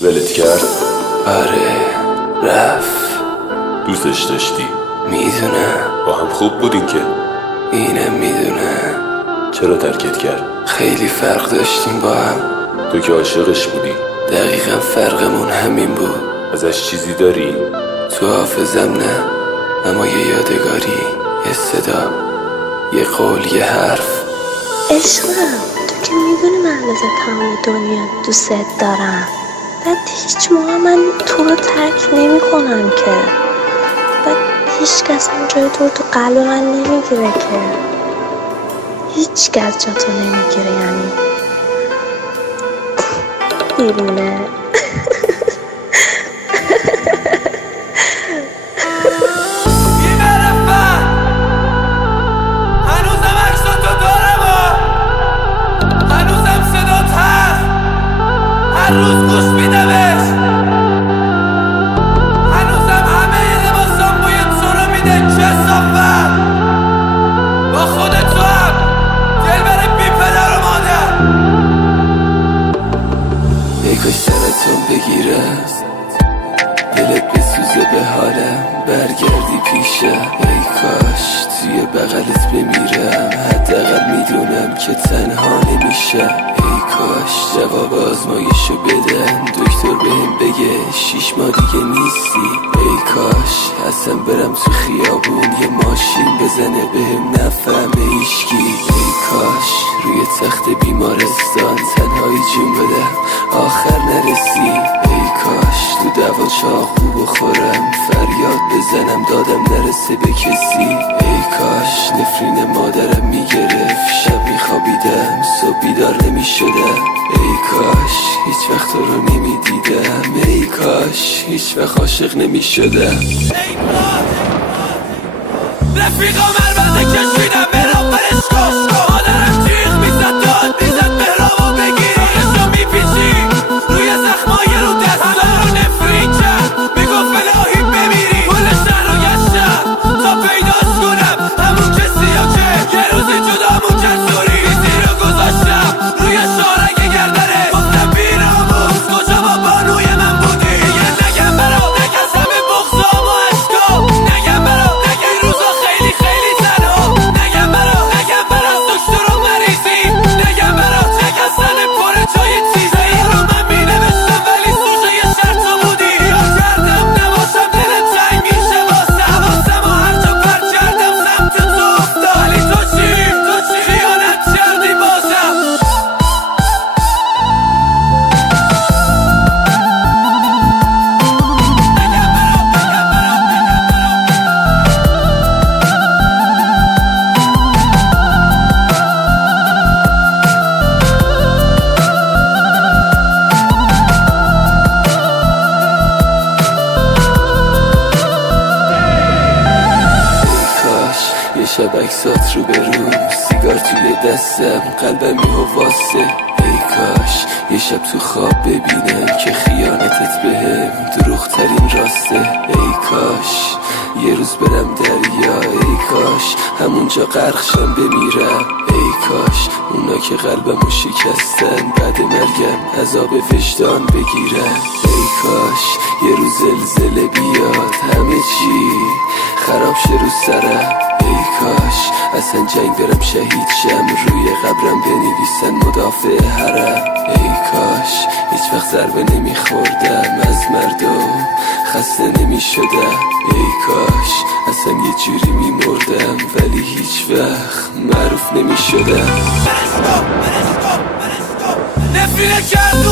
ولت کرد؟ آره رفت. دوستش داشتی؟ میدونم. با هم خوب بودین که؟ اینم میدونم. چرا ترکت کرد؟ خیلی فرق داشتیم با هم. تو که عاشقش بودی. دقیقا فرقمون همین بود. ازش چیزی داری؟ تو حافظم نه، اما یه یادگاری، یه صدا، یه قول، یه حرف. عشقم تو که میدونی من از تمام دنیا دوست دارم. بعد هیچ موقع من تو رو ترک نمی کنم که. بعد هیچ کس هم جای تو قلب من نمیگیره که. هیچ کس جا تو نمیگیره، یعنی دیوونه. روز گوش میدمش، هنوزم همه لباسام بوی تو رو میده. کثافت با خودت تو هم دل بره بی پدر و مادر. ای کاش سرتون بگیره، دلت بسوزه به حالم، برگردی پیشم. ای کاش توی بغلت بمیرم، حداقل میدونم که تنها نمیشم. ای کاش جواب آزمایشو بدن، دکتر بهم بگه 6 ماه دیگه نیستی. ای کاش اصلا برم تو خیابون یه ماشین بزنه بهم نفهمه هیچکی. ای کاش روی تخت بیمارستان تنهایی جون بدم آخر نرسی. ای کاش تو دوا چاقو بخورم، فریاد بزنم دادم نرسه به کسی. ای کاش نفرین مادرم میگرفت، شب میخوابیدم صبح بیدار نمیشدم. ای کاش هیچ وقت تو رو نمیدیدم. ای کاش هیچ وقت عاشق نمیشدم. رفیقام البته کشیدم برام برش کش کن. مادرم جیغ میزد داد میزد برامو بگیر. ساقشو میپیچی روی زخمای رو دستا رو نفرین کرد، میگفت الهی بمیری. کل شهر رو گشتم تا پیداش کنم همون کسی ها که یه روزی جدامون کرد. سوری بیزی رو گذاشتم روی شارک گردنه، گفتم بیراموز کجا با بانوی من بودی. دیگه نگم برام نگم همه بغضام و عشقام، نگم برام نگم روزا خیلی خیلی تنها، نگم برام دکتر و مریضی، نگم برام نگم زن پر جای چیزی رو من مینوشتم ولی سوژه یه شرط تو بودی. یا کردم نباشم دلم تنگ میشه واسم و هر جا پر کردم سمت تو افتاد. ولی تو چی خیانت کردی بازم. یه شب عکسات رو برون، سیگار توی دستم، قلبم یه واسه. ای کاش یه شب تو خواب ببینم که خیانتت بهم دروغ ترین راسته. ای کاش یه روز برم دریا، ای کاش همونجا غرقشم بمیرم. ای کاش اونا که قلبمو شکستن بعد مرگم عذاب وجدان بگیرن. ای کاش یه روز زلزله بیاد همه چی خراب شه رو سرم. ای کاش اصلا جنگ برم شهید شم، روی قبرم بنویسن مدافع حرم. ای کاش هیچ وقت ضربه نمیخوردم از مردم، خسته نمیشدم. ای کاش اصلا یه جوری میمردم ولی هیچ وقت معروف نمیشدم. نفرینه کرد